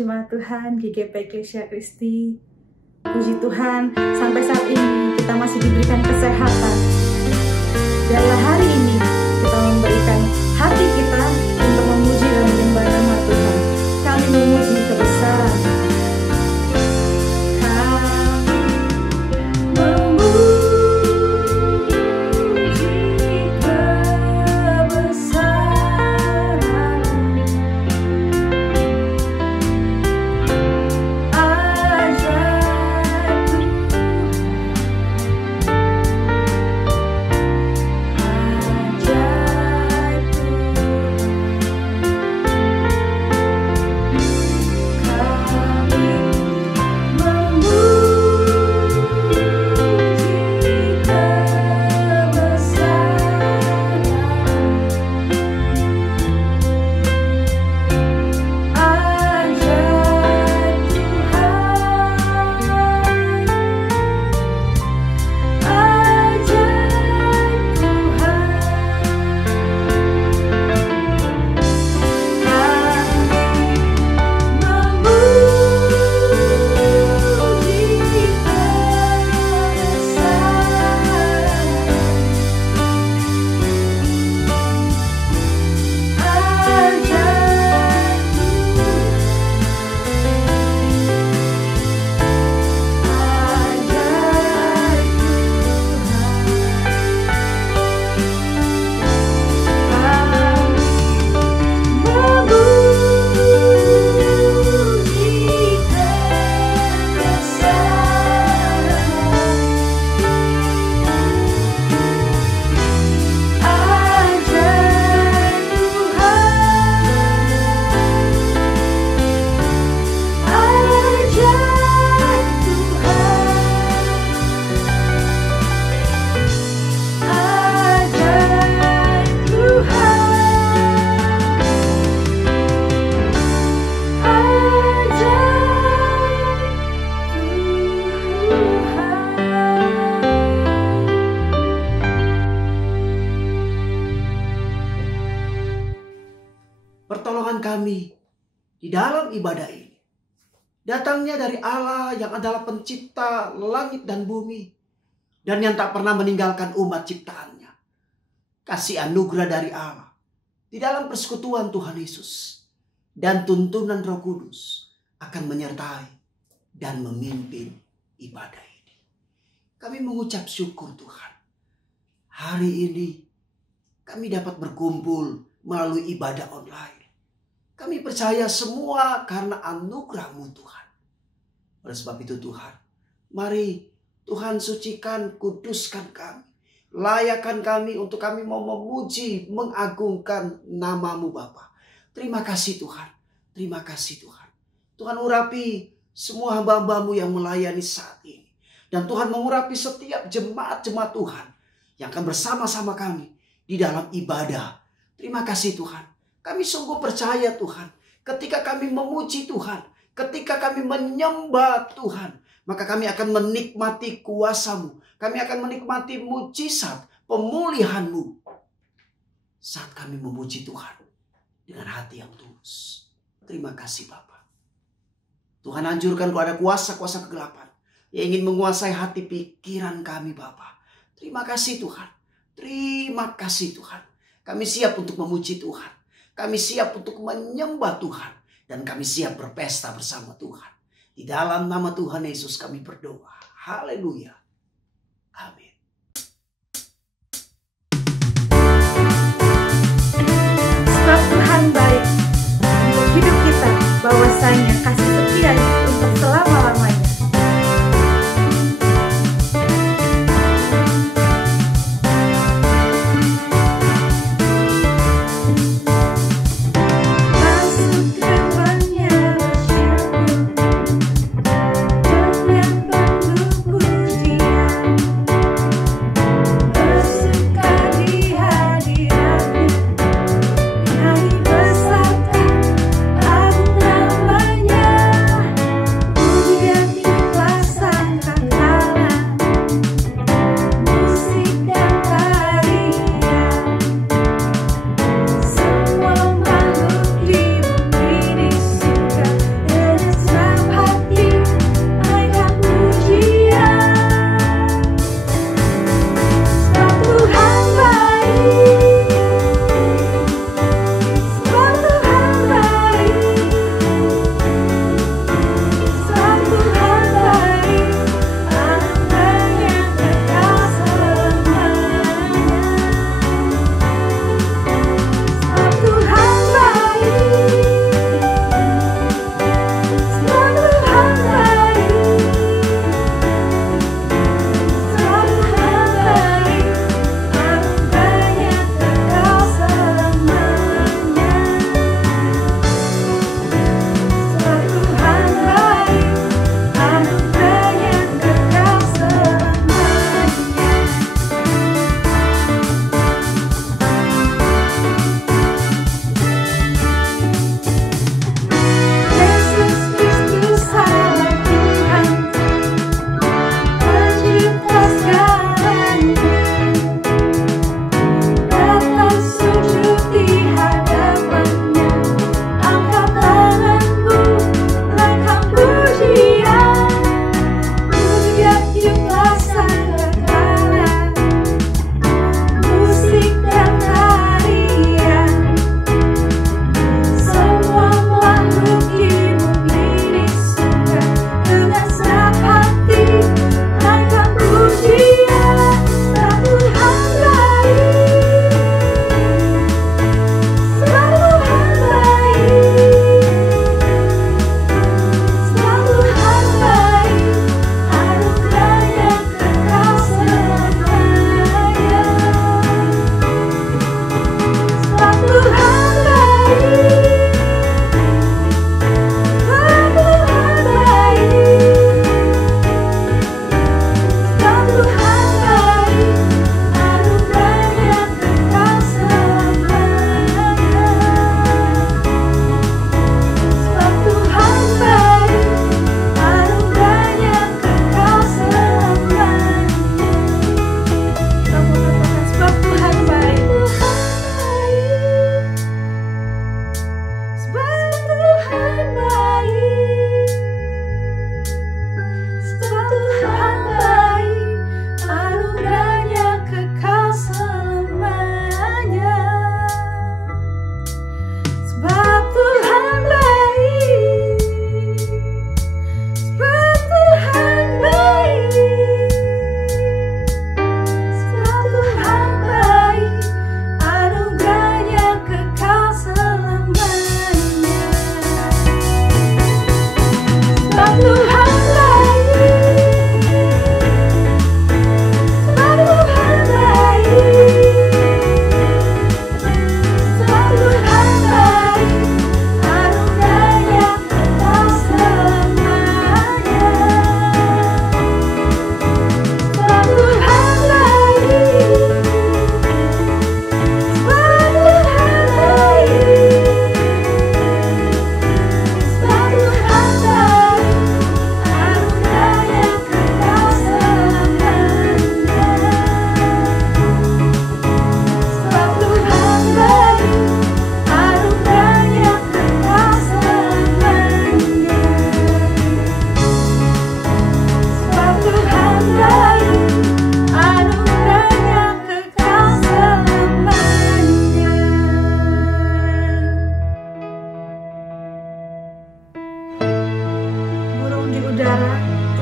jemaat Tuhan GGP Kesha Kristi. Puji Tuhan, sampai saat ini kita masih diberikan kesehatan. Biarlah hari ini kita memberikan hati kita untuk memuji dan menyembah nama Tuhan. Kami memuji kebesaran. Pertolongan kami di dalam ibadah ini datangnya dari Allah yang adalah pencipta langit dan bumi dan yang tak pernah meninggalkan umat ciptaannya. Kasih anugerah dari Allah di dalam persekutuan Tuhan Yesus dan tuntunan Roh Kudus akan menyertai dan memimpin ibadah ini. Kami mengucap syukur Tuhan. Hari ini kami dapat berkumpul melalui ibadah online. Kami percaya semua karena anugerah-Mu Tuhan. Oleh sebab itu Tuhan, mari Tuhan sucikan, kuduskan kami. Layakan kami untuk kami mau memuji, mengagungkan nama-Mu Bapa. Terima kasih Tuhan. Terima kasih Tuhan. Tuhan urapi semua hamba-hamba-Mu yang melayani saat ini. Dan Tuhan mengurapi setiap jemaat-jemaat Tuhan yang akan bersama-sama kami di dalam ibadah. Terima kasih Tuhan. Kami sungguh percaya Tuhan, ketika kami memuji Tuhan, ketika kami menyembah Tuhan, maka kami akan menikmati kuasa-Mu. Kami akan menikmati mujizat pemulihan-Mu. Saat kami memuji Tuhan dengan hati yang tulus. Terima kasih Bapa. Tuhan anjurkan kepada kuasa-kuasa kegelapan yang ingin menguasai hati pikiran kami Bapa. Terima kasih Tuhan. Terima kasih Tuhan. Kami siap untuk memuji Tuhan. Kami siap untuk menyembah Tuhan. Dan kami siap berpesta bersama Tuhan. Di dalam nama Tuhan Yesus kami berdoa. Haleluya. Amin. Sebab Tuhan baik untuk hidup kita, bahwasanya kasih setia-Nya untuk selama-lamanya. Besarkan agung namanya.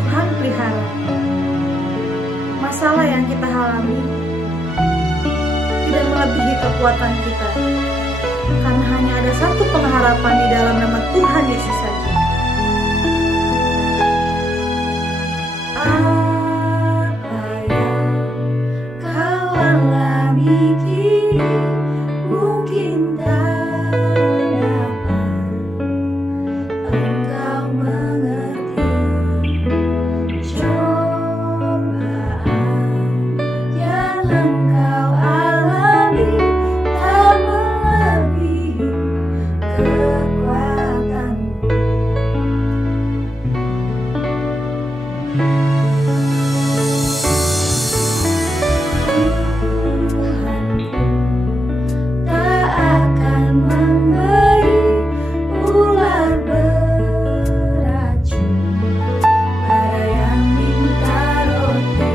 Tuhan pelihara. Masalah yang kita alami tidak melebihi kekuatan kita, karena hanya ada satu pengharapan di dalam nama Tuhan Yesus saja. Apa yang kau alami kini mungkin tak dapat engkau mengerti. Cobaan yang engkau alami tak melebihi kekuatanmu. Tak akan memberi ular beracun pada yang minta roti.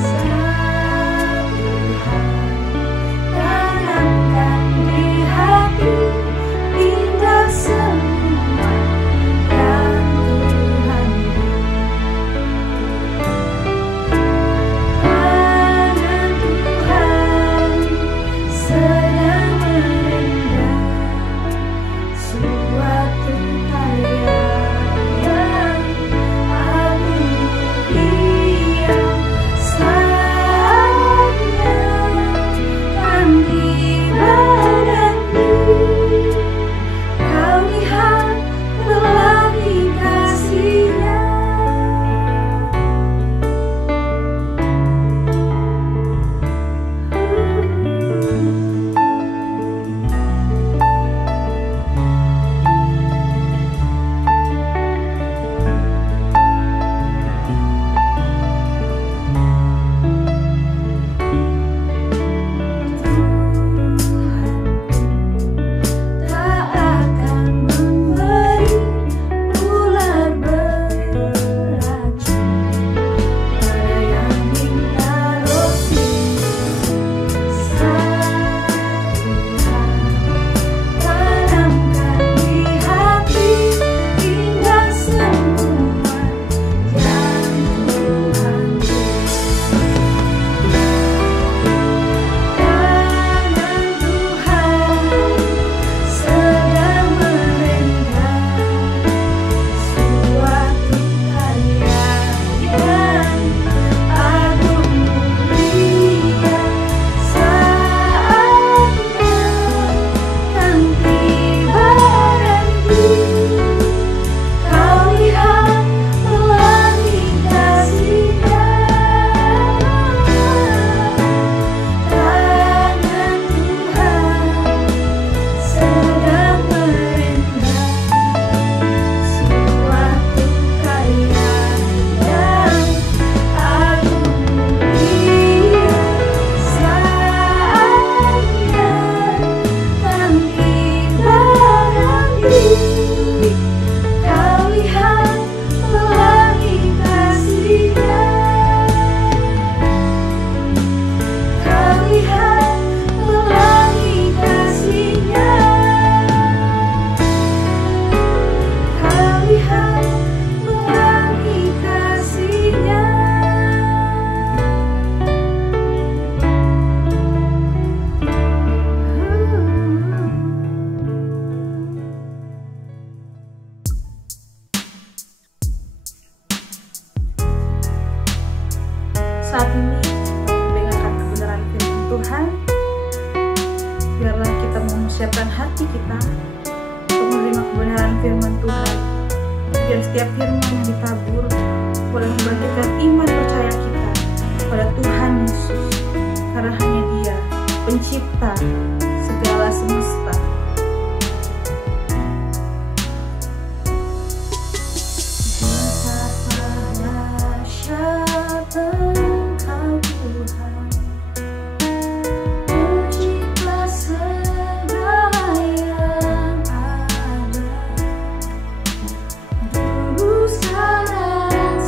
Satu hal tanamkan di hati, pindah semua yang Tuhan beri. Tangan Tuhan sedang merendam suatu karya yang agung mulia. Saatnya kan tiba nanti, kau lihat telah dikasihnya. Tak akan memberi ular beracun pada yang minta roti. Tanamkan di hati, pindah semua yang Tuhan beri. Tangan Tuhan sedang merendam suatu karya yang agung mulia. Saatnya kan tiba nanti, kau lihat telah dikasihnya. Tangan Tuhan sedang merendam suatu karya yang agung mulia. Saatnya kan tiba nanti, kau lihat telah dikasihnya. Kau lihat telah dikasihnya. Kau lihat telah dikasihnya. Saat ini dengarkan kebenaran firman Tuhan. Biarlah kita mempersiapkan hati kita untuk menerima kebenaran firman Tuhan. Biar setiap firman yang ditabur boleh membangkitkan iman percaya kita pada Tuhan Yesus, karena hanya Dia pencipta segala semesta. Segala yang ada, dulu, sekarang,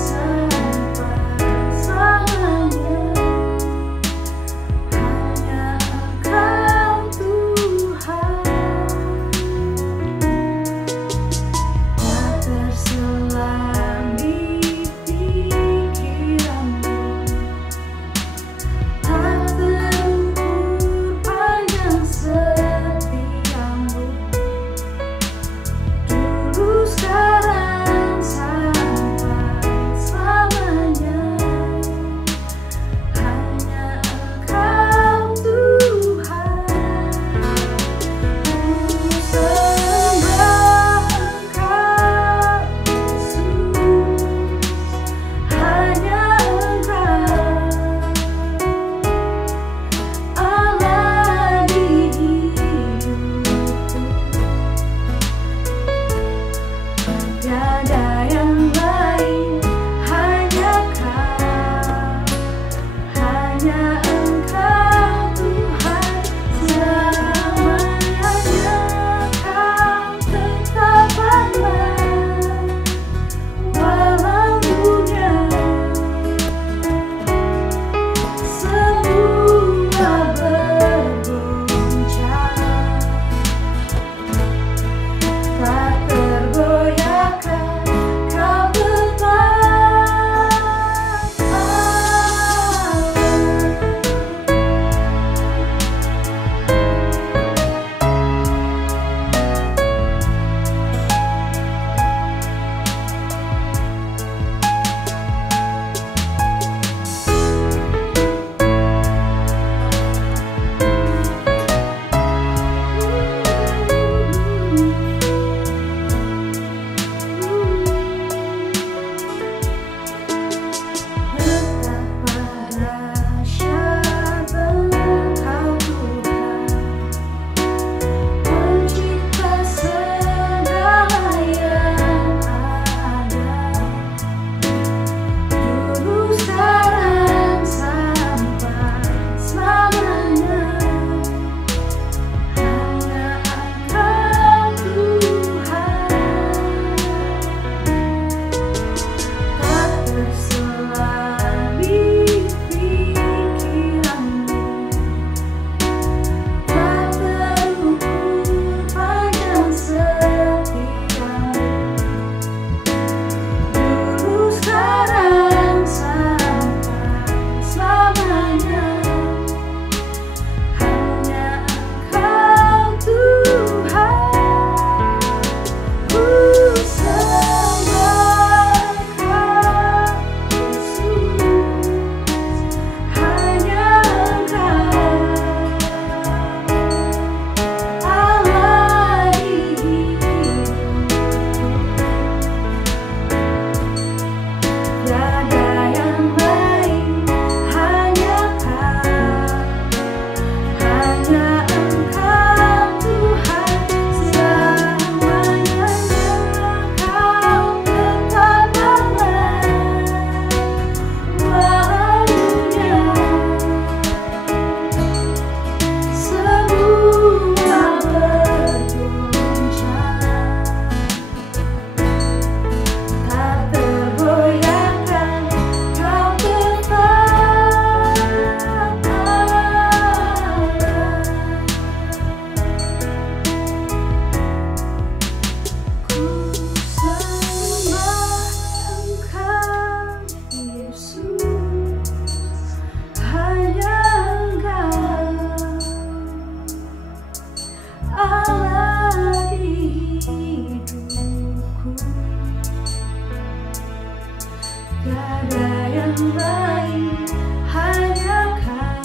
Tiada yang lain, hanya Kau,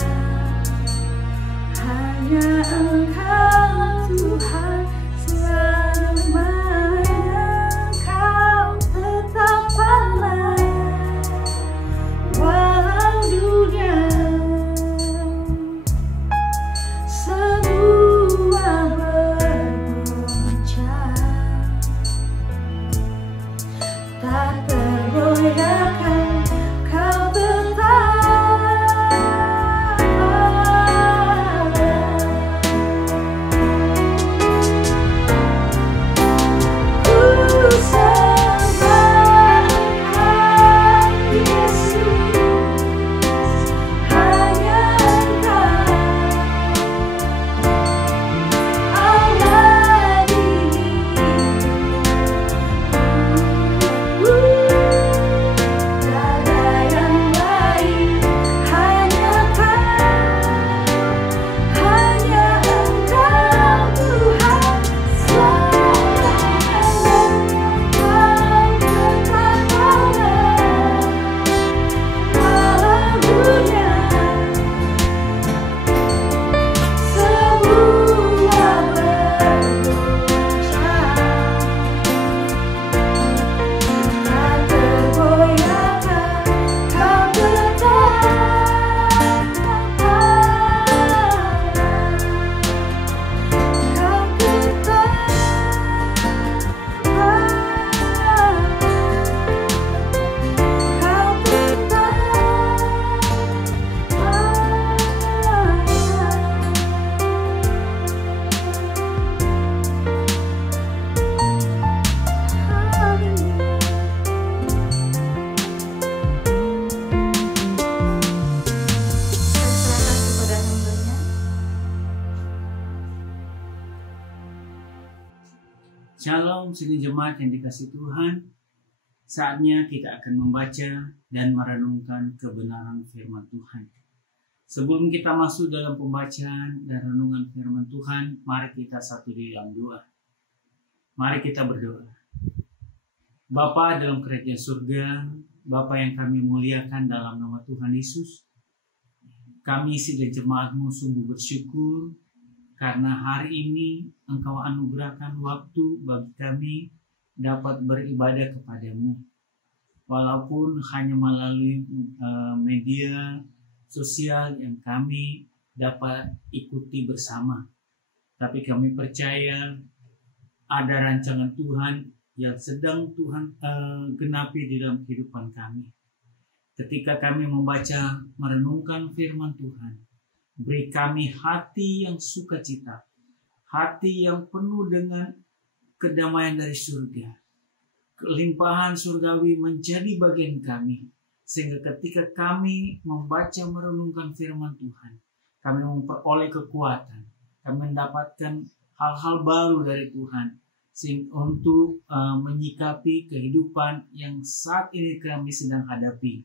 hanya Engkau Tuhan selamanya. Kau tetap aman walau dunia semua bergoncang, tak tergoyahkan. Kau tetap ku sembah Yesus, hanya Engkau Allah di hidupku. Tiada yang lain, hanya Kau, hanya Engkau Tuhan selamanya. Kau tetap aman walau dunia semua bergoncang, tak tergoyahkan. Kau tetap Shalom, sidang jemaat yang dikasihi Tuhan. Saatnya kita akan membaca dan merenungkan kebenaran firman Tuhan. Sebelum kita masuk dalam pembacaan dan renungan firman Tuhan, mari kita satu di dalam doa. Mari kita berdoa. Bapa dalam kerajaan surga, Bapa yang kami muliakan dalam nama Tuhan Yesus, kami sidang jemaat-Mu sungguh bersyukur karena hari ini Engkau anugerahkan waktu bagi kami dapat beribadah kepadamu. Walaupun hanya melalui media sosial yang kami dapat ikuti bersama. Tapi kami percaya ada rancangan Tuhan yang sedang Tuhan genapi di dalam kehidupan kami. Ketika kami membaca, merenungkan firman Tuhan, beri kami hati yang sukacita, hati yang penuh dengan kedamaian dari surga. Kelimpahan surgawi menjadi bagian kami, sehingga ketika kami membaca merenungkan firman Tuhan, kami memperoleh kekuatan, kami mendapatkan hal-hal baru dari Tuhan untuk menyikapi kehidupan yang saat ini kami sedang hadapi.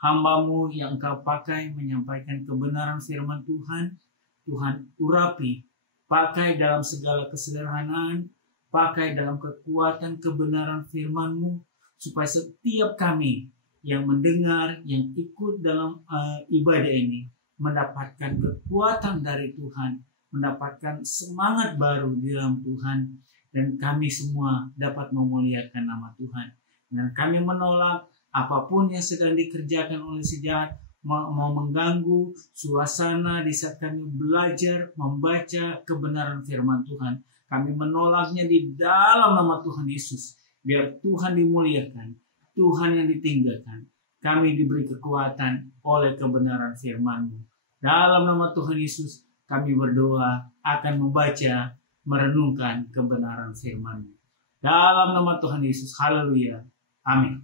Hamba-Mu yang Engkau pakai menyampaikan kebenaran firman Tuhan, Tuhan urapi, pakai dalam segala kesederhanaan, pakai dalam kekuatan kebenaran firman-Mu, supaya setiap kami yang mendengar, yang ikut dalam ibadah ini, mendapatkan kekuatan dari Tuhan, mendapatkan semangat baru di dalam Tuhan, dan kami semua dapat memuliakan nama Tuhan. Dan kami menolak apapun yang sedang dikerjakan oleh si jahat, mau mengganggu suasana di saat kami belajar membaca kebenaran firman Tuhan. Kami menolaknya di dalam nama Tuhan Yesus. Biar Tuhan dimuliakan, Tuhan yang ditinggalkan. Kami diberi kekuatan oleh kebenaran firman-Mu. Dalam nama Tuhan Yesus, kami berdoa akan membaca, merenungkan kebenaran firman-Mu. Dalam nama Tuhan Yesus, haleluya, amin.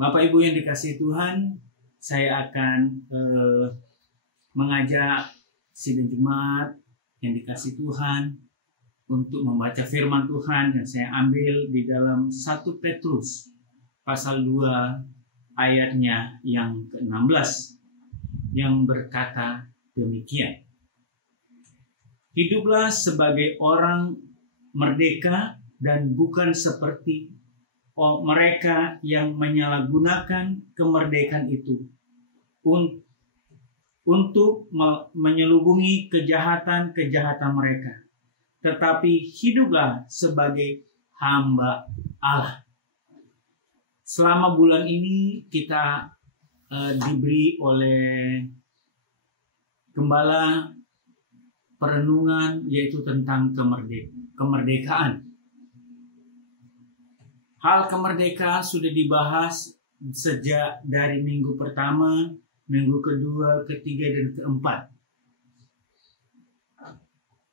Bapak Ibu yang dikasihi Tuhan, saya akan mengajak sidang jemaat yang dikasihi Tuhan untuk membaca firman Tuhan yang saya ambil di dalam 1 Petrus pasal 2 ayatnya yang ke-16 yang berkata demikian. Hiduplah sebagai orang merdeka dan bukan seperti mereka yang menyalahgunakan kemerdekaan itu untuk menyelubungi kejahatan-kejahatan mereka. Tetapi hiduplah sebagai hamba Allah. Selama bulan ini kita diberi oleh Gembala perenungan yaitu tentang kemerdekaan. Hal kemerdekaan sudah dibahas sejak dari minggu pertama, minggu kedua, ketiga, dan keempat.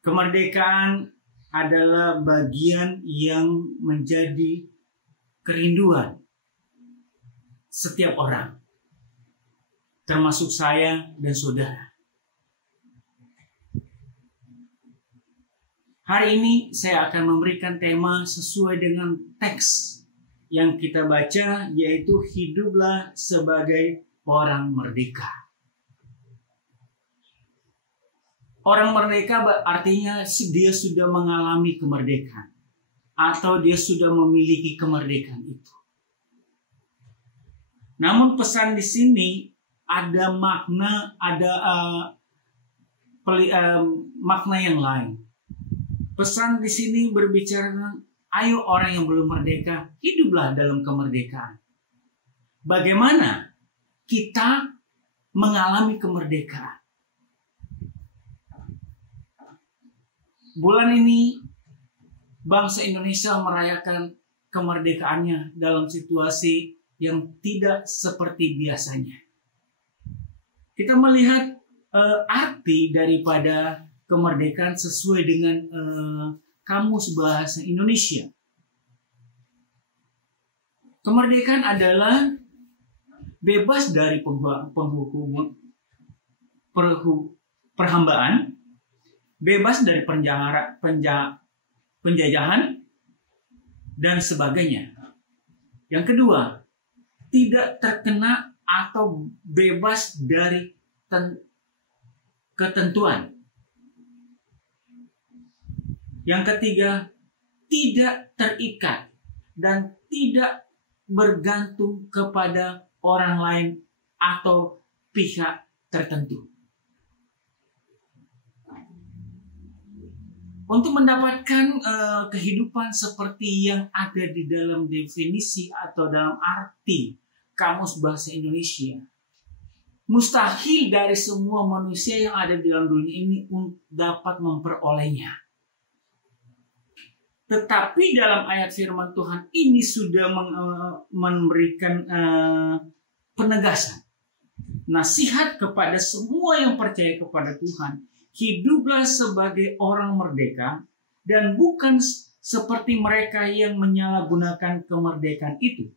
Kemerdekaan adalah bagian yang menjadi kerinduan setiap orang, termasuk saya dan saudara. Hari ini saya akan memberikan tema sesuai dengan teks yang kita baca, yaitu hiduplah sebagai orang merdeka. Orang merdeka artinya dia sudah mengalami kemerdekaan atau dia sudah memiliki kemerdekaan itu. Namun pesan di sini ada makna, makna yang lain. Pesan di sini berbicara tentang ayo orang yang belum merdeka, hiduplah dalam kemerdekaan. Bagaimana kita mengalami kemerdekaan? Bulan ini bangsa Indonesia merayakan kemerdekaannya dalam situasi yang tidak seperti biasanya. Kita melihat arti daripada kemerdekaan sesuai dengan Kamus Bahasa Indonesia. Kemerdekaan adalah bebas dari perhambaan, bebas dari penjajahan, dan sebagainya. Yang kedua, tidak terkena atau bebas dari ketentuan. Yang ketiga, tidak terikat dan tidak bergantung kepada orang lain atau pihak tertentu. Untuk mendapatkan kehidupan seperti yang ada di dalam definisi atau dalam arti Kamus Bahasa Indonesia, mustahil dari semua manusia yang ada di dalam dunia ini dapat memperolehnya. Tetapi dalam ayat firman Tuhan ini sudah memberikan penegasan, nasihat kepada semua yang percaya kepada Tuhan. Hiduplah sebagai orang merdeka dan bukan seperti mereka yang menyalahgunakan kemerdekaan itu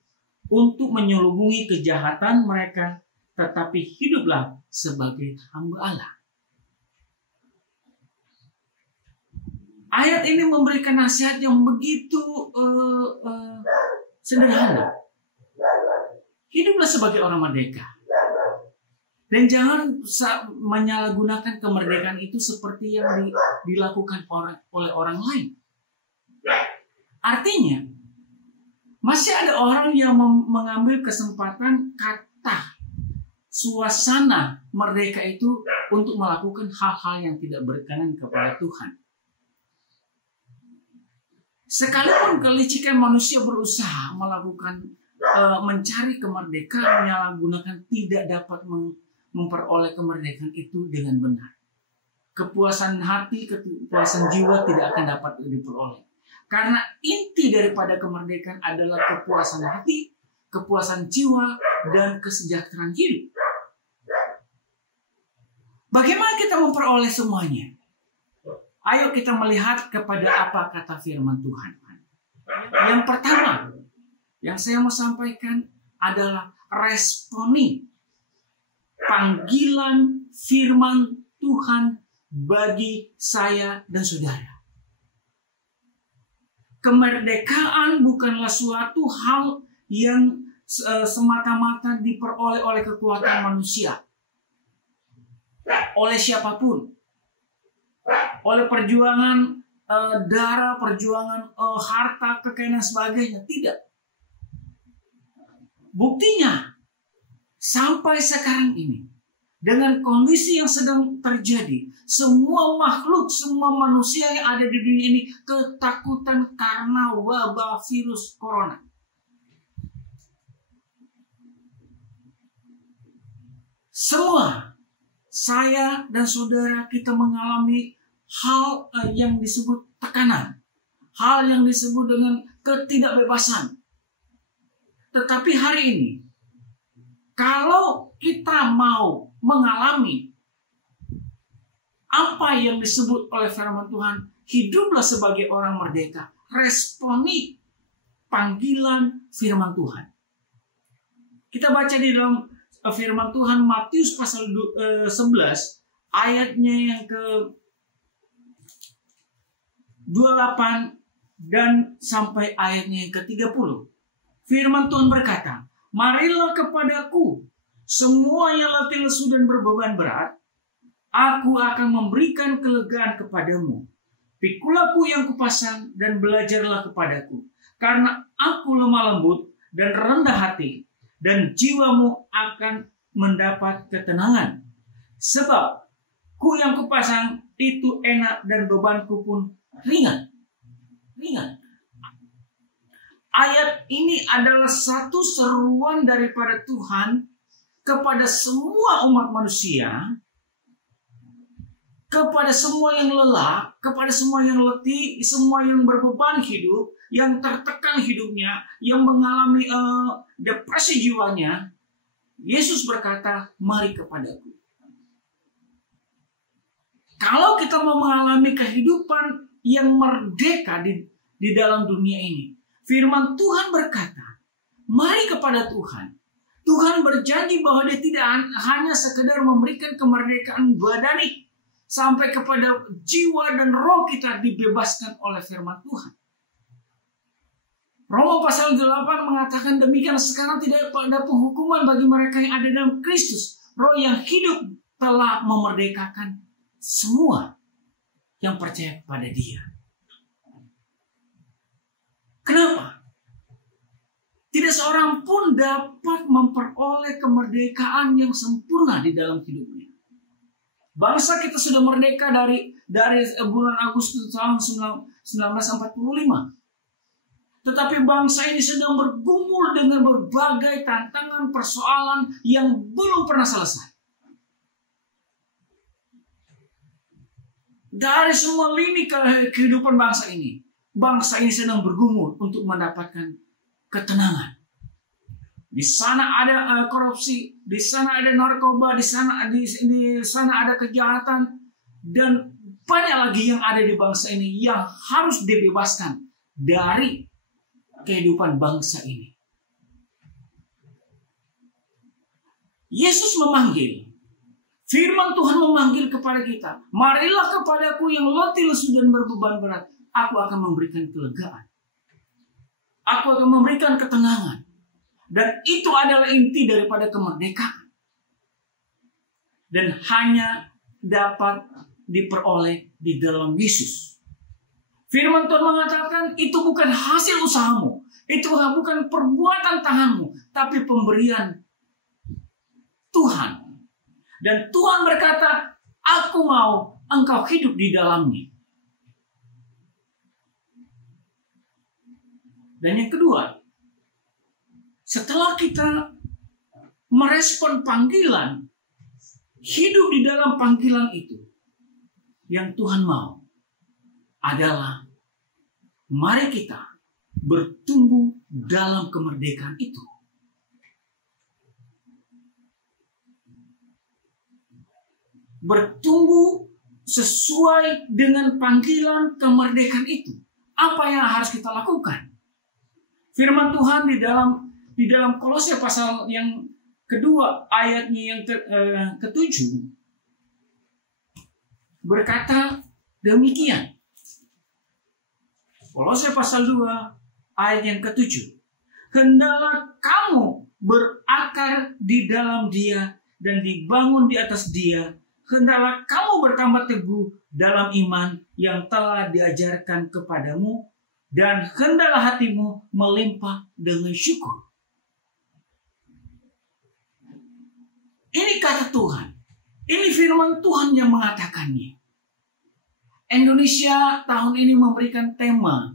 untuk menyelubungi kejahatan mereka, tetapi hiduplah sebagai hamba Allah. Ayat ini memberikan nasihat yang begitu sederhana. Hiduplah sebagai orang merdeka. Dan jangan menyalahgunakan kemerdekaan itu seperti yang dilakukan oleh orang lain. Artinya, masih ada orang yang mengambil kesempatan kata suasana merdeka itu untuk melakukan hal-hal yang tidak berkenan kepada Tuhan. Sekalipun kelicikan manusia berusaha melakukan mencari kemerdekaan, menyalahgunakan, tidak dapat memperoleh kemerdekaan itu dengan benar. Kepuasan hati, kepuasan jiwa tidak akan dapat diperoleh. Karena inti daripada kemerdekaan adalah kepuasan hati, kepuasan jiwa, dan kesejahteraan hidup. Bagaimana kita memperoleh semuanya? Ayo kita melihat kepada apa kata firman Tuhan. Yang pertama, yang saya mau sampaikan adalah responi panggilan firman Tuhan bagi saya dan saudara. Kemerdekaan bukanlah suatu hal yang semata-mata diperoleh oleh kekuatan manusia, oleh siapapun, oleh perjuangan darah, perjuangan harta, kekayaan dan sebagainya. Tidak. buktinya sampai sekarang ini, dengan kondisi yang sedang terjadi, semua makhluk, semua manusia yang ada di dunia ini ketakutan karena wabah virus corona. Semua, saya dan saudara, kita mengalami hal yang disebut tekanan, hal yang disebut dengan ketidakbebasan. Tetapi hari ini, kalau kita mau mengalami apa yang disebut oleh firman Tuhan, hiduplah sebagai orang merdeka, responi panggilan firman Tuhan. Kita baca di dalam firman Tuhan Matius pasal 11 ayatnya yang ke 28 dan sampai ayatnya yang ke 30. Firman Tuhan berkata, "Marilah kepadaku semua yang letih lesu dan berbeban berat, aku akan memberikan kelegaan kepadamu. Pikulah yang kupasang dan belajarlah kepadaku, karena aku lemah lembut dan rendah hati, dan jiwamu akan mendapat ketenangan. Sebab ku yang kupasang itu enak dan bebanku pun ringan." Ringan. Ayat ini adalah satu seruan daripada Tuhan kepada semua umat manusia, kepada semua yang lelah, kepada semua yang letih, semua yang berbeban hidup, yang tertekan hidupnya, yang mengalami depresi jiwanya. Yesus berkata, "Mari kepadaku." Kalau kita mau mengalami kehidupan yang merdeka di dalam dunia ini, firman Tuhan berkata, mari kepada Tuhan. Tuhan berjanji bahwa Dia tidak hanya sekedar memberikan kemerdekaan badani, sampai kepada jiwa dan roh kita dibebaskan oleh firman Tuhan. Roma pasal 8 mengatakan demikian, sekarang tidak ada penghukuman bagi mereka yang ada dalam Kristus. Roh yang hidup telah memerdekakan semua yang percaya pada Dia. Kenapa? Tidak seorang pun dapat memperoleh kemerdekaan yang sempurna di dalam hidupnya. Bangsa kita sudah merdeka dari bulan Agustus tahun 1945. Tetapi bangsa ini sedang bergumul dengan berbagai tantangan, persoalan yang belum pernah selesai. Dari semua lini kehidupan bangsa ini sedang bergumul untuk mendapatkan ketenangan. Di sana ada korupsi, di sana ada narkoba, di sana ada kejahatan, dan banyak lagi yang ada di bangsa ini yang harus dibebaskan dari kehidupan bangsa ini. Yesus memanggil, firman Tuhan memanggil kepada kita, marilah kepadaku yang letih lesu dan berbeban berat, aku akan memberikan kelegaan. Aku akan memberikan ketenangan. Dan itu adalah inti daripada kemerdekaan. Dan hanya dapat diperoleh di dalam Yesus. Firman Tuhan mengatakan itu bukan hasil usahamu. Itu bukan perbuatan tanganmu. Tapi pemberian Tuhan. Dan Tuhan berkata, aku mau engkau hidup di dalamnya. Dan yang kedua, setelah kita merespon panggilan, hidup di dalam panggilan itu, yang Tuhan mau adalah mari kita bertumbuh dalam kemerdekaan itu. Bertumbuh sesuai dengan panggilan kemerdekaan itu. Apa yang harus kita lakukan? Firman Tuhan di dalam Kolose pasal yang kedua ayatnya yang ke-7 berkata demikian. Kolose pasal 2 ayat yang ke-7. Hendaklah kamu berakar di dalam Dia dan dibangun di atas Dia. Hendaklah kamu bertambah teguh dalam iman yang telah diajarkan kepadamu, dan hendaklah hatimu melimpah dengan syukur. Tuhan. Ini firman Tuhan yang mengatakannya. Indonesia tahun ini memberikan tema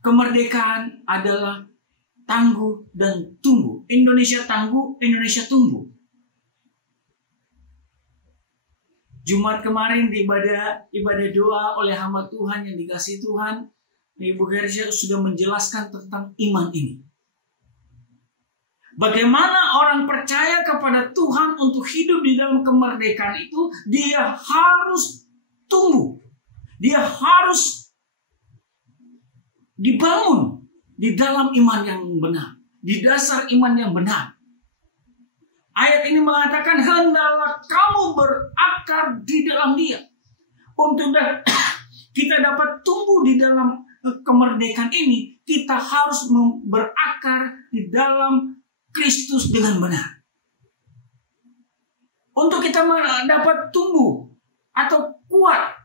kemerdekaan adalah tangguh dan tumbuh. Indonesia tangguh, Indonesia tumbuh. Jumat kemarin di ibadah doa oleh hamba Tuhan yang dikasihi Tuhan, Ibu Gersha sudah menjelaskan tentang iman ini. Bagaimana orang percaya kepada Tuhan untuk hidup di dalam kemerdekaan itu, dia harus tumbuh. Dia harus dibangun di dalam iman yang benar, di dasar iman yang benar. Ayat ini mengatakan, hendaklah kamu berakar di dalam Dia. Untuk kita dapat tumbuh di dalam kemerdekaan ini, kita harus berakar di dalam Kristus dengan benar. Untuk kita dapat tumbuh atau kuat,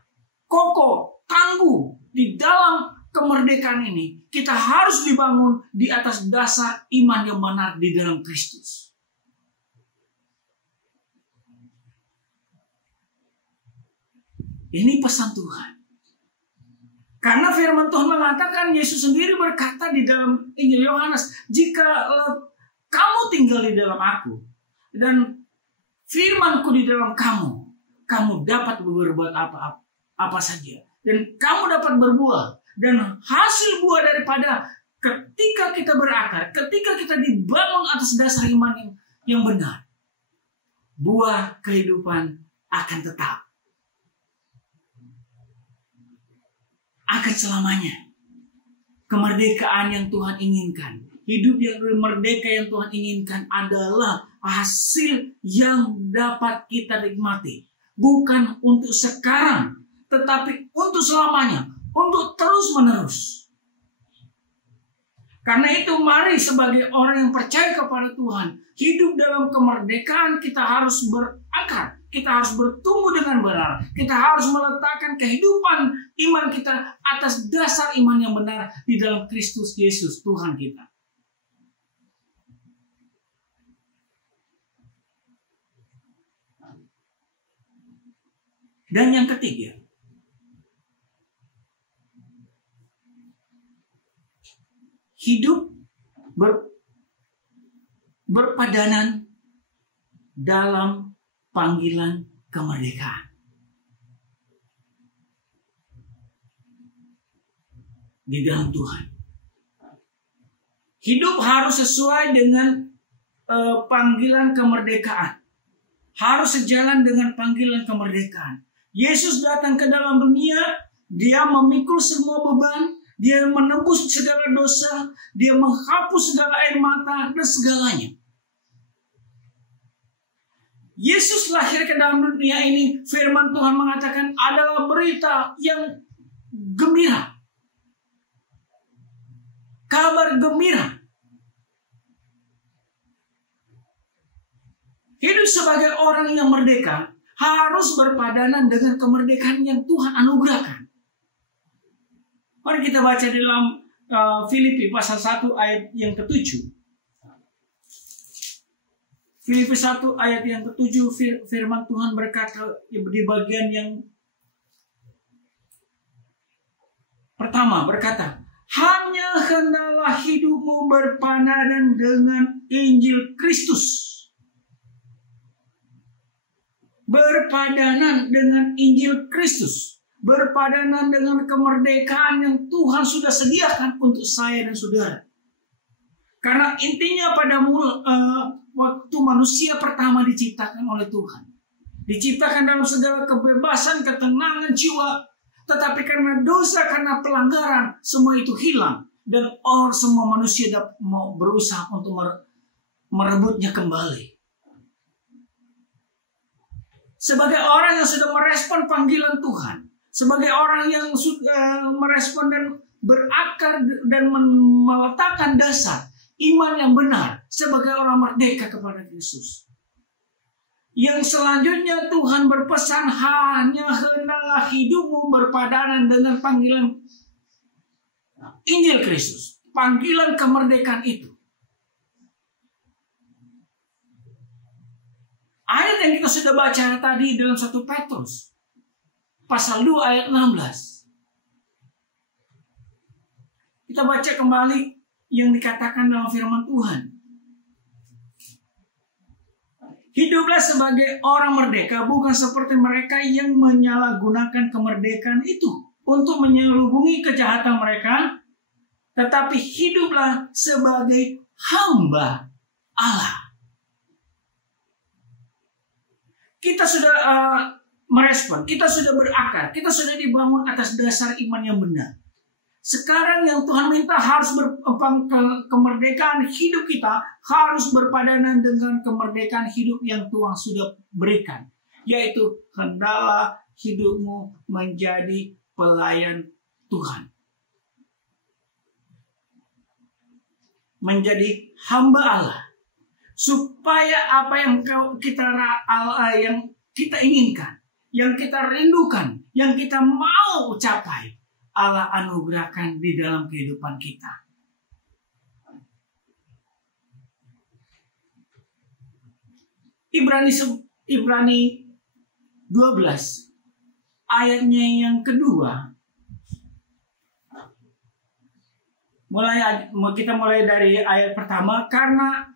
kokoh, tangguh di dalam kemerdekaan ini, kita harus dibangun di atas dasar iman yang benar di dalam Kristus. Ini pesan Tuhan. Karena firman Tuhan mengatakan, Yesus sendiri berkata di dalam Injil Yohanes, jika kamu tinggal di dalam aku dan firman-Ku di dalam kamu, kamu dapat berbuat apa saja. Dan kamu dapat berbuah. Dan hasil buah daripada ketika kita berakar, ketika kita dibangun atas dasar iman yang benar, buah kehidupan akan tetap. Akan selamanya. Kemerdekaan yang Tuhan inginkan, hidup yang merdeka yang Tuhan inginkan adalah hasil yang dapat kita nikmati. Bukan untuk sekarang, tetapi untuk selamanya, untuk terus-menerus. Karena itu mari sebagai orang yang percaya kepada Tuhan, hidup dalam kemerdekaan kita harus berakar. Kita harus bertumbuh dengan benar. Kita harus meletakkan kehidupan iman kita atas dasar iman yang benar di dalam Kristus Yesus Tuhan kita. Dan yang ketiga, hidup berpadanan dalam panggilan kemerdekaan. Di dalam Tuhan. Hidup harus sesuai dengan panggilan kemerdekaan. Harus sejalan dengan panggilan kemerdekaan. Yesus datang ke dalam dunia, Dia memikul semua beban, Dia menebus segala dosa, Dia menghapus segala air mata dan segalanya. Yesus lahir ke dalam dunia ini, firman Tuhan mengatakan adalah berita yang gembira. Kabar gembira. Hidup sebagai orang yang merdeka harus berpadanan dengan kemerdekaan yang Tuhan anugerahkan. Mari kita baca di dalam Filipi pasal 1 ayat yang ke-7. Filipi 1 ayat yang ke-7, firman Tuhan berkata di bagian yang pertama berkata, hanya hendaklah hidupmu berpadanan dengan Injil Kristus. Berpadanan dengan Injil Kristus. Berpadanan dengan kemerdekaan yang Tuhan sudah sediakan untuk saya dan saudara. Karena intinya pada waktu manusia pertama diciptakan oleh Tuhan. Diciptakan dalam segala kebebasan, ketenangan jiwa. Tetapi karena dosa, karena pelanggaran, semua itu hilang. Dan semua manusia mau berusaha untuk merebutnya kembali. Sebagai orang yang sudah merespon panggilan Tuhan. Sebagai orang yang sudah merespon dan berakar dan meletakkan dasar iman yang benar sebagai orang merdeka kepada Kristus. Yang selanjutnya Tuhan berpesan hanya hendaklah hidupmu berpadanan dengan panggilan Injil Kristus. Panggilan kemerdekaan itu. Ayat yang kita sudah baca tadi dalam 1 Petrus pasal 2 ayat 16. Kita baca kembali yang dikatakan dalam firman Tuhan. Hiduplah sebagai orang merdeka, bukan seperti mereka yang menyalahgunakan kemerdekaan itu untuk menyelubungi kejahatan mereka, tetapi hiduplah sebagai hamba Allah. Kita sudah merespon, kita sudah berakar, kita sudah dibangun atas dasar iman yang benar. Sekarang yang Tuhan minta harus kemerdekaan hidup kita harus berpadanan dengan kemerdekaan hidup yang Tuhan sudah berikan. Yaitu hendaklah hidupmu menjadi pelayan Tuhan. Menjadi hamba Allah. Supaya apa yang kita inginkan, yang kita rindukan, yang kita mau capai, Allah anugerahkan di dalam kehidupan kita. Ibrani 12 ayatnya yang kedua. Kita mulai dari ayat pertama, karena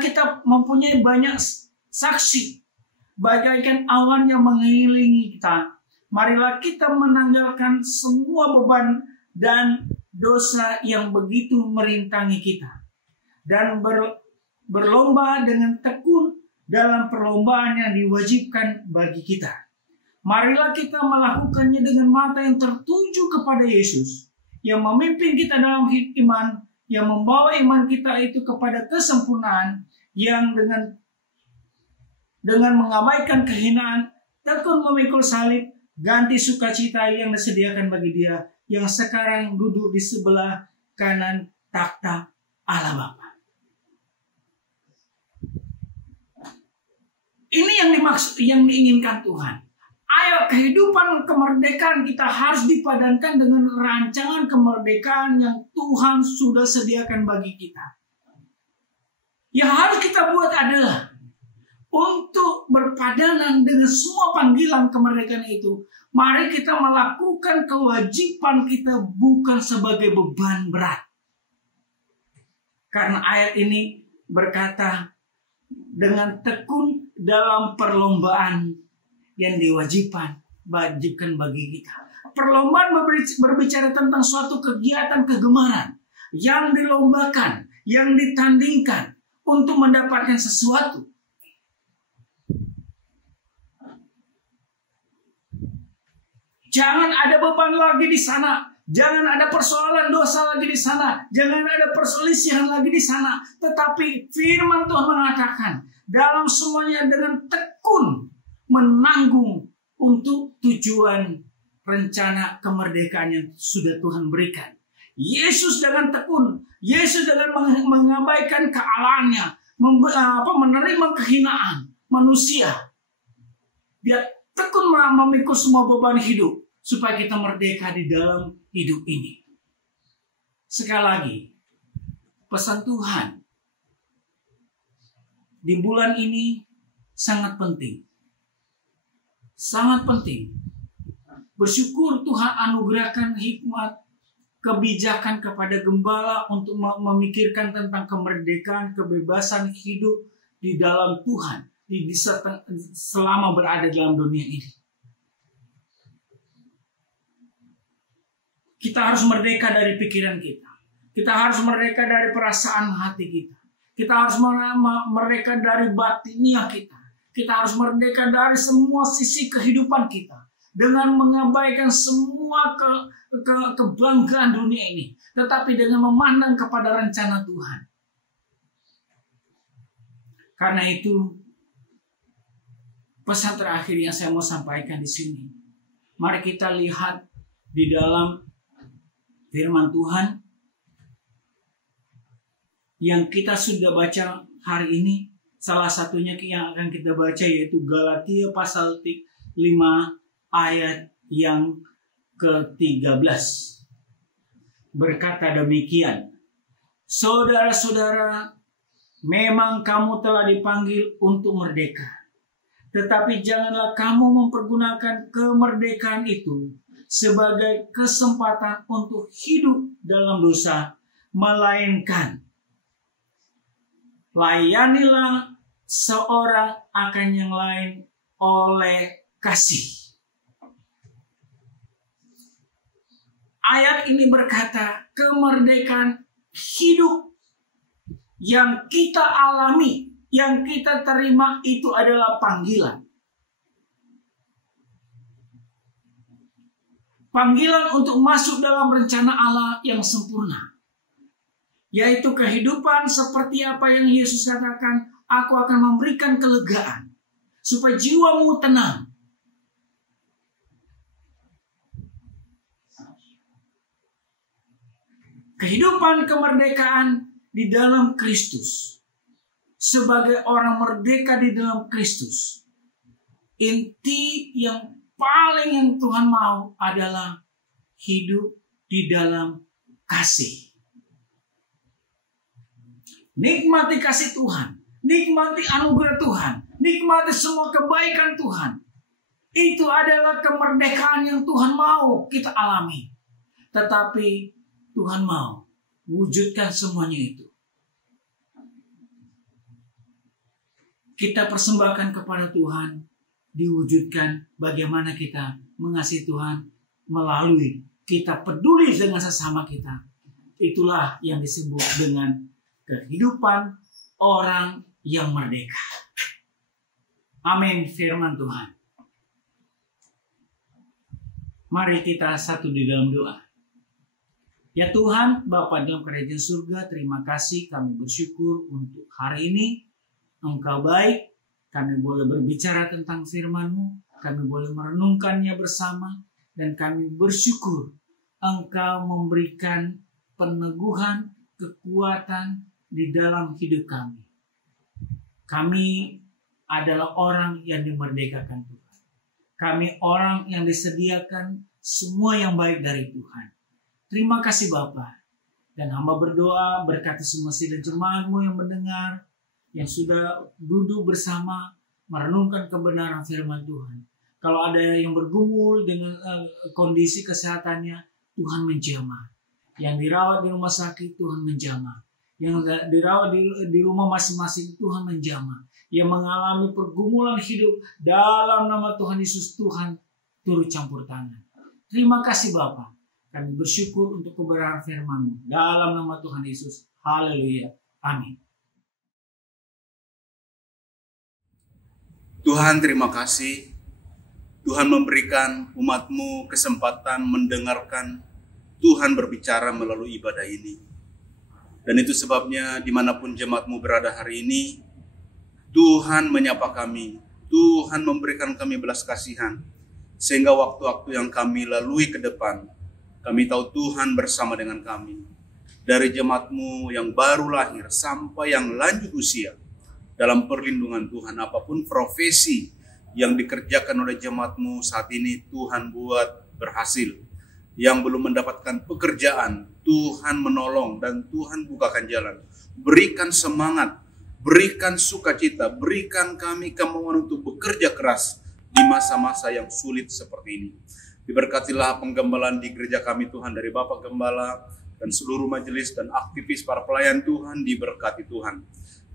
kita mempunyai banyak saksi bagaikan awan yang mengelilingi kita. Marilah kita menanggalkan semua beban dan dosa yang begitu merintangi kita. Dan berlomba dengan tekun dalam perlombaan yang diwajibkan bagi kita. Marilah kita melakukannya dengan mata yang tertuju kepada Yesus, yang memimpin kita dalam iman, yang membawa iman kita itu kepada kesempurnaan, yang dengan mengabaikan kehinaan, tekun memikul salib, ganti sukacita yang disediakan bagi Dia yang sekarang duduk di sebelah kanan takhta Allah Bapa. Ini yang dimaksud, yang diinginkan Tuhan. Ayo, kehidupan kemerdekaan kita harus dipadankan dengan rancangan kemerdekaan yang Tuhan sudah sediakan bagi kita. Yang harus kita buat adalah untuk berpadanan dengan semua panggilan kemerdekaan itu, mari kita melakukan kewajiban kita bukan sebagai beban berat. Karena ayat ini berkata, dengan tekun dalam perlombaan yang diwajibkan bagi kita. Perlombaan berbicara tentang suatu kegiatan kegemaran yang dilombakan, yang ditandingkan untuk mendapatkan sesuatu. Jangan ada beban lagi di sana. Jangan ada persoalan dosa lagi di sana. Jangan ada perselisihan lagi di sana. Tetapi firman Tuhan mengatakan, dalam semuanya dengan tekun menanggung untuk tujuan rencana kemerdekaan yang sudah Tuhan berikan. Yesus dengan tekun, Yesus dengan mengabaikan kealahannya, menerima kehinaan manusia. Dia tekun memikul semua beban hidup supaya kita merdeka di dalam hidup ini. Sekali lagi, pesan Tuhan di bulan ini sangat penting. Sangat penting. Bersyukur Tuhan anugerahkan hikmat, kebijakan kepada gembala untuk memikirkan tentang kemerdekaan, kebebasan hidup di dalam Tuhan selama berada dalam dunia ini. Kita harus merdeka dari pikiran kita. Kita harus merdeka dari perasaan hati kita. Kita harus merdeka dari batiniah kita. Kita harus merdeka dari semua sisi kehidupan kita. Dengan mengabaikan semua kebanggaan dunia ini. Tetapi dengan memandang kepada rencana Tuhan. Karena itu, pesan terakhir yang saya mau sampaikan di sini. Mari kita lihat di dalam firman Tuhan yang kita sudah baca hari ini. Salah satunya yang akan kita baca yaitu Galatia pasal 5 ayat yang ke-13. Berkata demikian, saudara-saudara, memang kamu telah dipanggil untuk merdeka. Tetapi janganlah kamu mempergunakan kemerdekaan itu sebagai kesempatan untuk hidup dalam dosa, melainkan layanilah seorang akan yang lain oleh kasih. Ayat ini berkata, kemerdekaan hidup yang kita alami, yang kita terima itu adalah panggilan. Panggilan untuk masuk dalam rencana Allah yang sempurna. Yaitu kehidupan seperti apa yang Yesus katakan, aku akan memberikan kelegaan supaya jiwamu tenang. Kehidupan kemerdekaan di dalam Kristus. Sebagai orang merdeka di dalam Kristus. Inti yang paling yang Tuhan mau adalah hidup di dalam kasih. Nikmati kasih Tuhan. Nikmati anugerah Tuhan. Nikmati semua kebaikan Tuhan. Itu adalah kemerdekaan yang Tuhan mau kita alami. Tetapi Tuhan mau wujudkan semuanya itu. Kita persembahkan kepada Tuhan, diwujudkan bagaimana kita mengasihi Tuhan melalui kita peduli dengan sesama kita. Itulah yang disebut dengan kehidupan orang yang merdeka. Amin, firman Tuhan. Mari kita satu di dalam doa. Ya Tuhan, Bapa dalam kerajaan surga, terima kasih, kami bersyukur untuk hari ini. Engkau baik, kami boleh berbicara tentang firman-Mu, kami boleh merenungkannya bersama, dan kami bersyukur Engkau memberikan peneguhan, kekuatan di dalam hidup kami. Kami adalah orang yang dimerdekakan Tuhan. Kami orang yang disediakan semua yang baik dari Tuhan. Terima kasih Bapa. Dan hamba berdoa berkati semua sidang jemaat-Mu yang mendengar, yang sudah duduk bersama merenungkan kebenaran firman Tuhan. Kalau ada yang bergumul dengan kondisi kesehatannya, Tuhan menjamah. Yang dirawat di rumah sakit, Tuhan menjamah. Yang dirawat di rumah masing-masing, Tuhan menjamah. Yang mengalami pergumulan hidup, dalam nama Tuhan Yesus, Tuhan turut campur tangan. Terima kasih Bapa. Kami bersyukur untuk kebenaran firman-Mu. Dalam nama Tuhan Yesus. Haleluya. Amin. Tuhan, terima kasih. Tuhan memberikan umat-Mu kesempatan mendengarkan Tuhan berbicara melalui ibadah ini. Dan itu sebabnya dimanapun jemaat-Mu berada hari ini, Tuhan menyapa kami. Tuhan memberikan kami belas kasihan. Sehingga waktu-waktu yang kami lalui ke depan, kami tahu Tuhan bersama dengan kami. Dari jemaat-Mu yang baru lahir sampai yang lanjut usia, dalam perlindungan Tuhan, apapun profesi yang dikerjakan oleh jemaat-Mu saat ini, Tuhan buat berhasil. Yang belum mendapatkan pekerjaan, Tuhan menolong dan Tuhan bukakan jalan. Berikan semangat, berikan sukacita, berikan kami kemauan untuk bekerja keras di masa-masa yang sulit seperti ini. Diberkatilah penggembalaan di gereja kami Tuhan, dari Bapak Gembala dan seluruh majelis dan aktivis para pelayan Tuhan, diberkati Tuhan.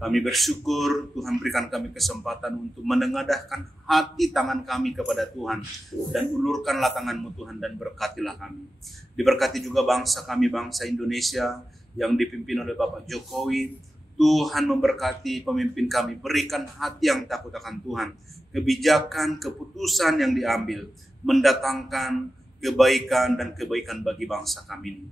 Kami bersyukur Tuhan berikan kami kesempatan untuk menengadahkan hati tangan kami kepada Tuhan. Dan ulurkanlah tangan-Mu Tuhan dan berkatilah kami. Diberkati juga bangsa kami, bangsa Indonesia yang dipimpin oleh Bapak Jokowi. Tuhan memberkati pemimpin kami, berikan hati yang takut akan Tuhan. Kebijakan, keputusan yang diambil mendatangkan kebaikan dan kebaikan bagi bangsa kami ini.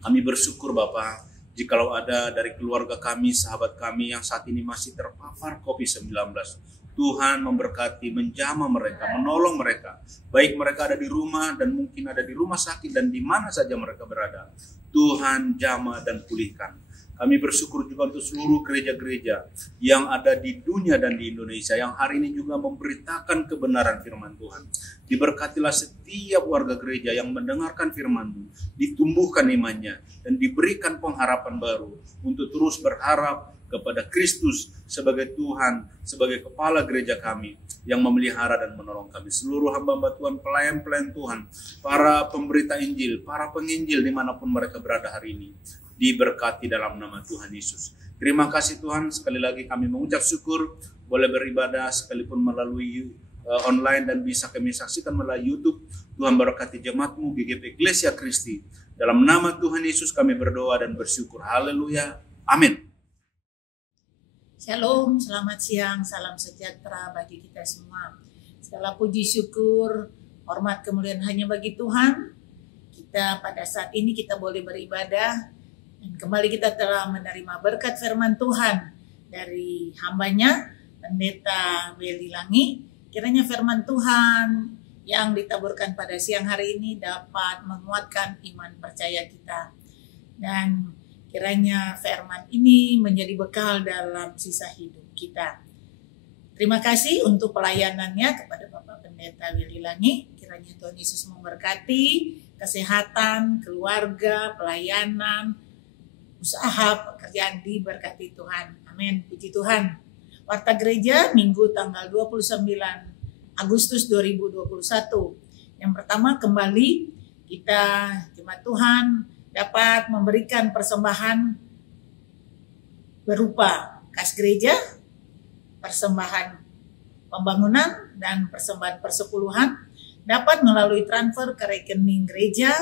Kami bersyukur Bapak, jikalau ada dari keluarga kami, sahabat kami yang saat ini masih terpapar COVID-19, Tuhan memberkati, menjamah mereka, menolong mereka. Baik mereka ada di rumah dan mungkin ada di rumah sakit dan di mana saja mereka berada. Tuhan jamah dan pulihkan. Kami bersyukur juga untuk seluruh gereja-gereja yang ada di dunia dan di Indonesia yang hari ini juga memberitakan kebenaran firman Tuhan. Diberkatilah setiap warga gereja yang mendengarkan firman-Mu, ditumbuhkan imannya dan diberikan pengharapan baru untuk terus berharap kepada Kristus sebagai Tuhan, sebagai kepala gereja kami yang memelihara dan menolong kami. Seluruh hamba-hamba Tuhan, pelayan-pelayan Tuhan, para pemberita Injil, para penginjil dimanapun mereka berada hari ini, diberkati dalam nama Tuhan Yesus. Terima kasih Tuhan, sekali lagi kami mengucap syukur boleh beribadah sekalipun melalui online dan bisa kami saksikan melalui YouTube. Tuhan berkati jemaat-Mu GGP Eklesia Kristi. Dalam nama Tuhan Yesus kami berdoa dan bersyukur. Haleluya. Amin. Shalom, selamat siang, salam sejahtera bagi kita semua. Segala puji syukur, hormat kemuliaan hanya bagi Tuhan. Kita pada saat ini kita boleh beribadah dan kembali kita telah menerima berkat firman Tuhan dari hambanya Pendeta Welly Langi. Kiranya firman Tuhan yang ditaburkan pada siang hari ini dapat menguatkan iman percaya kita. Dan kiranya firman ini menjadi bekal dalam sisa hidup kita. Terima kasih untuk pelayanannya kepada Bapak Pendeta Welly Langi. Kiranya Tuhan Yesus memberkati kesehatan, keluarga, pelayanan, usaha, pekerjaan diberkati Tuhan. Amin. Puji Tuhan. Warta Gereja Minggu tanggal 29 Agustus 2021. Yang pertama, kembali kita jemaat Tuhan dapat memberikan persembahan berupa kas gereja, persembahan pembangunan, dan persembahan persepuluhan dapat melalui transfer ke rekening gereja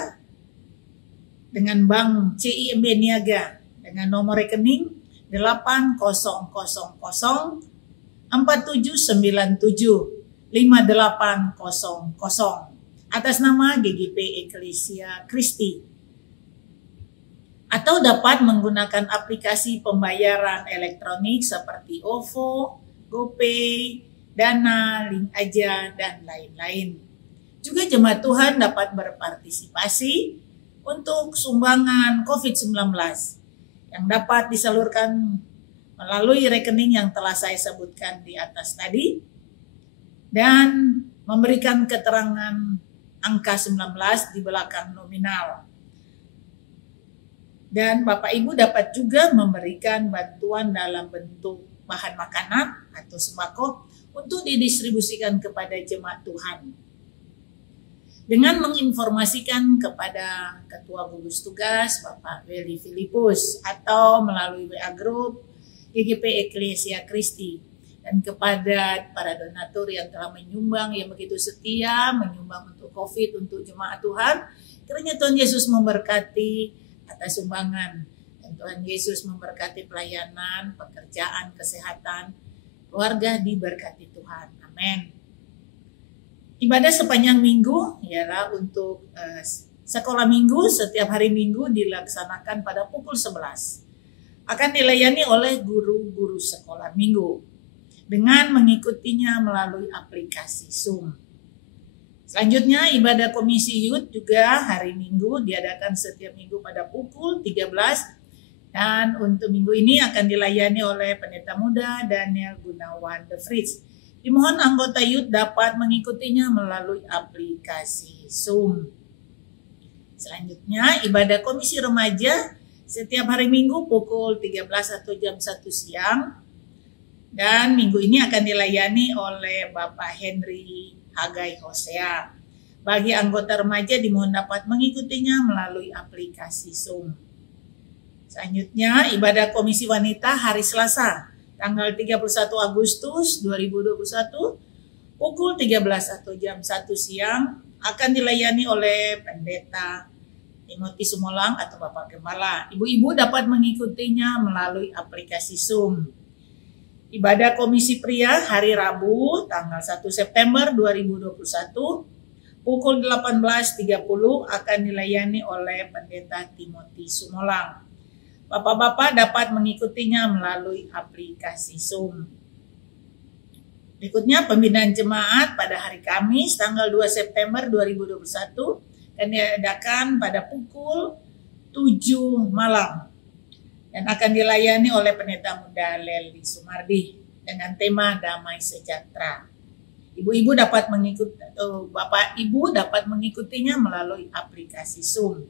dengan Bank CIMB Niaga dengan nomor rekening 800047975800 atas nama GGP Eklesia Kristi. Atau dapat menggunakan aplikasi pembayaran elektronik seperti OVO, GoPay, Dana, Link Aja, dan lain-lain. Juga jemaat Tuhan dapat berpartisipasi untuk sumbangan COVID-19 yang dapat disalurkan melalui rekening yang telah saya sebutkan di atas tadi dan memberikan keterangan angka 19 di belakang nominal. Dan Bapak Ibu dapat juga memberikan bantuan dalam bentuk bahan makanan atau sembako untuk didistribusikan kepada jemaat Tuhan. Dengan menginformasikan kepada Ketua Gugus Tugas Bapak Welly Filipus atau melalui WA Group GGP Eklesia Kristi dan kepada para donatur yang telah menyumbang yang begitu setia menyumbang untuk COVID untuk jemaat Tuhan. Kiranya Tuhan Yesus memberkati atas sumbangan dan Tuhan Yesus memberkati pelayanan, pekerjaan, kesehatan, keluarga diberkati Tuhan. Amin. Ibadah sepanjang minggu ialah untuk sekolah minggu setiap hari minggu dilaksanakan pada pukul 11. Akan dilayani oleh guru-guru sekolah minggu dengan mengikutinya melalui aplikasi Zoom. Selanjutnya ibadah komisi youth juga hari minggu diadakan setiap minggu pada pukul 13 dan untuk minggu ini akan dilayani oleh pendeta muda Daniel Gunawan The Fritz. Dimohon anggota youth dapat mengikutinya melalui aplikasi Zoom. Selanjutnya, ibadah komisi remaja setiap hari Minggu pukul 13 atau jam 1 siang. Dan minggu ini akan dilayani oleh Bapak Henry Hagai Hosea. Bagi anggota remaja dimohon dapat mengikutinya melalui aplikasi Zoom. Selanjutnya, ibadah komisi wanita hari Selasa tanggal 31 Agustus 2021 pukul 13 atau jam 1 siang akan dilayani oleh Pendeta Timothy Sumolang atau Bapak Gembala. Ibu-ibu dapat mengikutinya melalui aplikasi Zoom. Ibadah komisi pria hari Rabu tanggal 1 September 2021 pukul 18.30 akan dilayani oleh Pendeta Timothy Sumolang. Bapak-bapak dapat mengikutinya melalui aplikasi Zoom. Berikutnya pembinaan jemaat pada hari Kamis tanggal 2 September 2021 dan diadakan pada pukul 7 malam dan akan dilayani oleh pendeta muda Leli Sumardi dengan tema Damai Sejahtera. Ibu-ibu dapat mengikuti, Bapak Ibu dapat mengikutinya melalui aplikasi Zoom.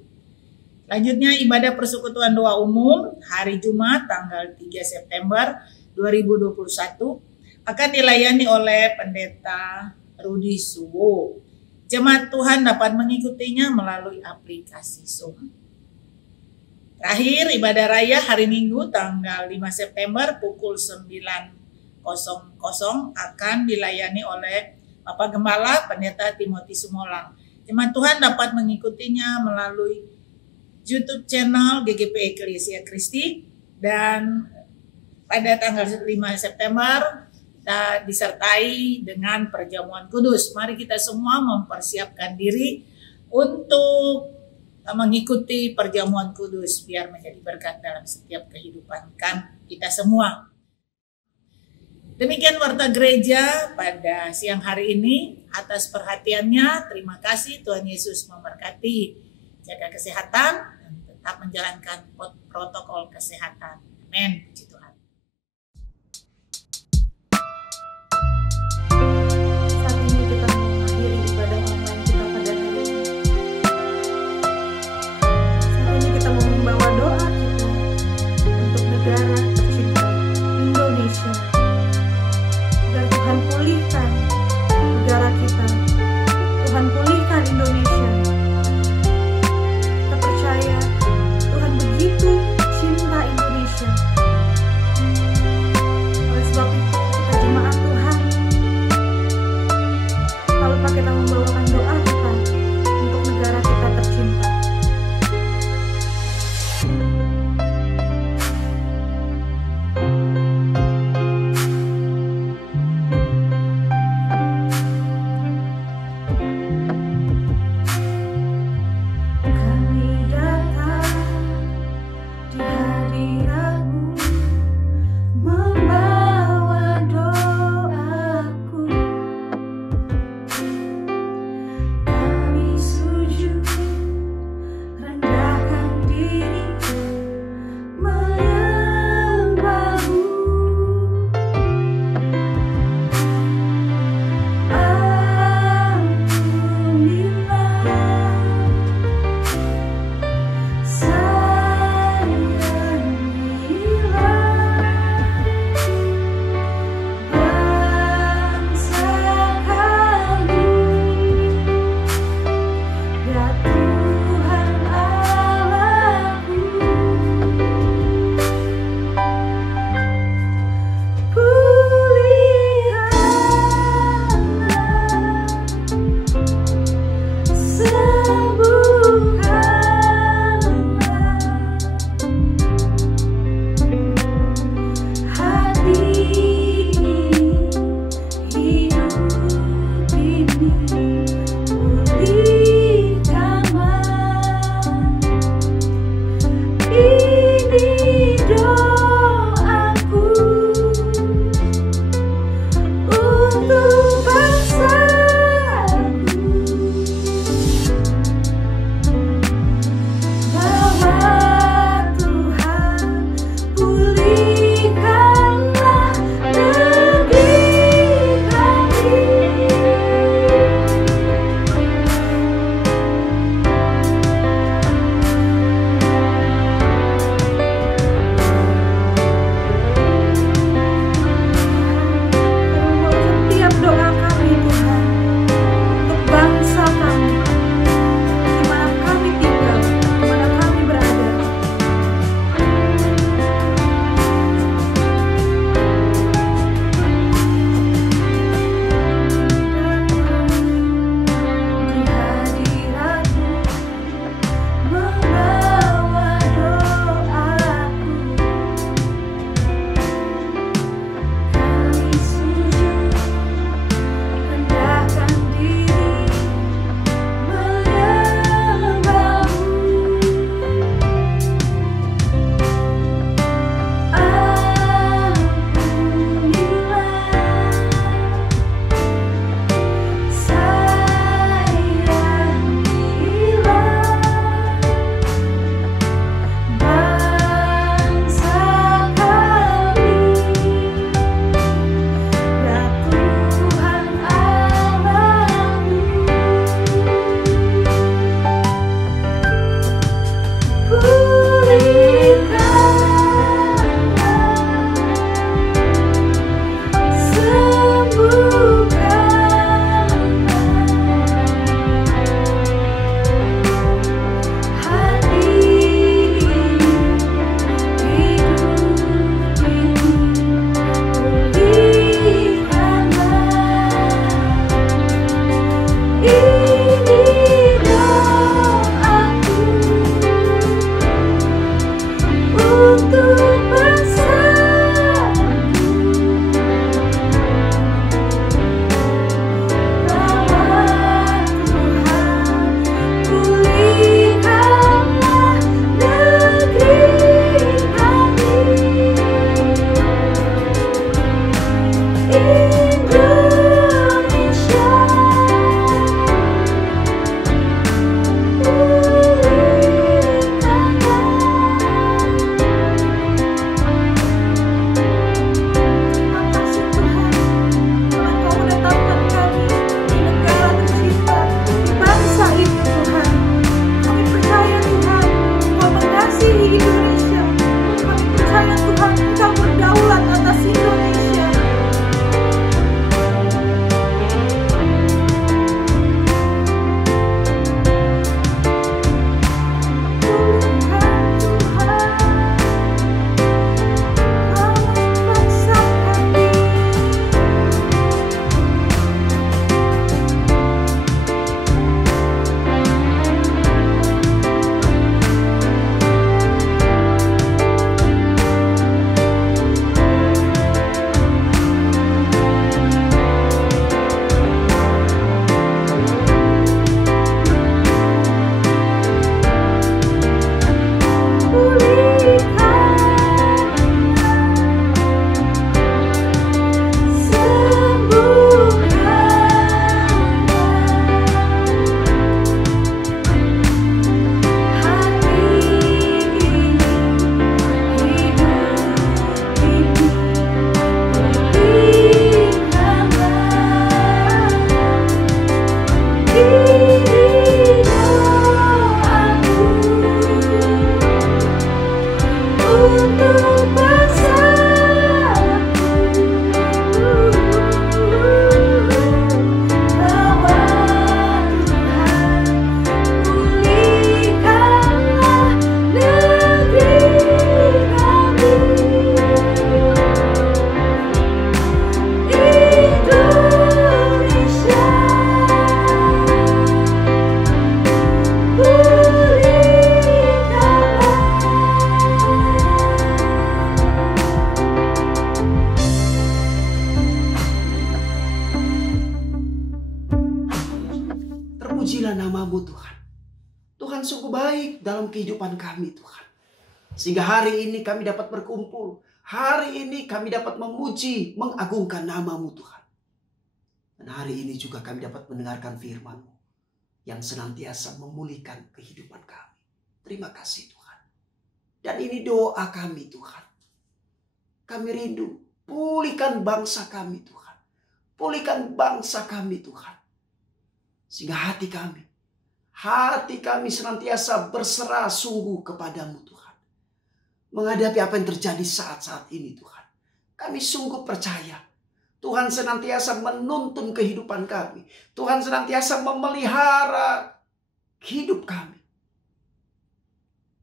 Selanjutnya ibadah persekutuan doa umum hari Jumat tanggal 3 September 2021 akan dilayani oleh Pendeta Rudi Subo. Jemaat Tuhan dapat mengikutinya melalui aplikasi Zoom. Terakhir, ibadah raya hari Minggu tanggal 5 September pukul 9.00 akan dilayani oleh Bapak Gembala Pendeta Timothy Sumolang. Jemaat Tuhan dapat mengikutinya melalui YouTube channel GGP Eklesia Kristi, dan pada tanggal 5 September kita disertai dengan perjamuan kudus. Mari kita semua mempersiapkan diri untuk mengikuti perjamuan kudus biar menjadi berkat dalam setiap kehidupan kita semua. Demikian warta gereja pada siang hari ini. Atas perhatiannya, terima kasih. Tuhan Yesus memberkati. Jaga kesehatan dan tetap menjalankan protokol kesehatan. Amin. Puji Tuhan. Saat ini kita mengakhiri ibadah online kita pada hari ini. Saat ini kita mau membawa doa kita untuk negara tercinta Indonesia. Agar Tuhan pulihkan negara kita. Tuhan pulihkan Indonesia. Kita percaya Tuhan begitu cinta Indonesia. dalam kehidupan kami Tuhan. Sehingga hari ini kami dapat berkumpul. Hari ini kami dapat memuji, mengagungkan nama-Mu Tuhan. Dan hari ini juga kami dapat mendengarkan firman-Mu yang senantiasa memulihkan kehidupan kami. Terima kasih Tuhan. Dan ini doa kami Tuhan. Kami rindu, pulihkan bangsa kami Tuhan. Pulihkan bangsa kami Tuhan. Sehingga hati kami senantiasa berserah sungguh kepadamu Tuhan. Menghadapi apa yang terjadi saat-saat ini Tuhan. Kami sungguh percaya Tuhan senantiasa menuntun kehidupan kami. Tuhan senantiasa memelihara hidup kami.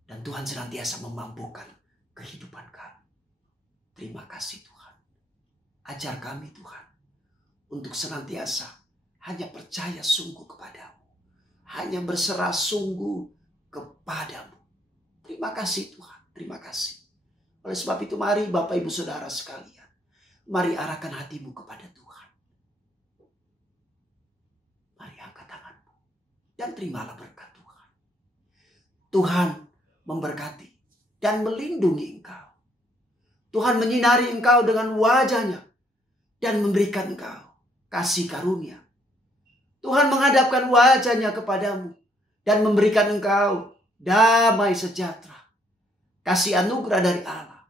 Dan Tuhan senantiasa memampukan kehidupan kami. Terima kasih Tuhan. Ajar kami Tuhan untuk senantiasa hanya percaya sungguh kepadamu. Hanya berserah sungguh kepadamu. Terima kasih Tuhan. Terima kasih. Oleh sebab itu mari Bapak Ibu Saudara sekalian. Mari arahkan hatimu kepada Tuhan. Mari angkat tanganmu. Dan terimalah berkat Tuhan. Tuhan memberkati dan melindungi engkau. Tuhan menyinari engkau dengan wajah-Nya. Dan memberikan engkau kasih karunia. Tuhan menghadapkan wajah-Nya kepadamu. Dan memberikan engkau damai sejahtera. Kasih anugerah dari Allah.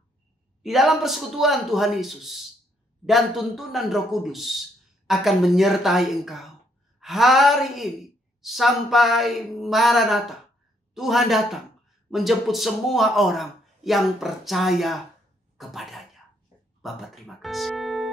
Di dalam persekutuan Tuhan Yesus. Dan tuntunan Roh Kudus akan menyertai engkau. Hari ini sampai Maranatha. Tuhan datang menjemput semua orang yang percaya kepadanya. Bapa terima kasih.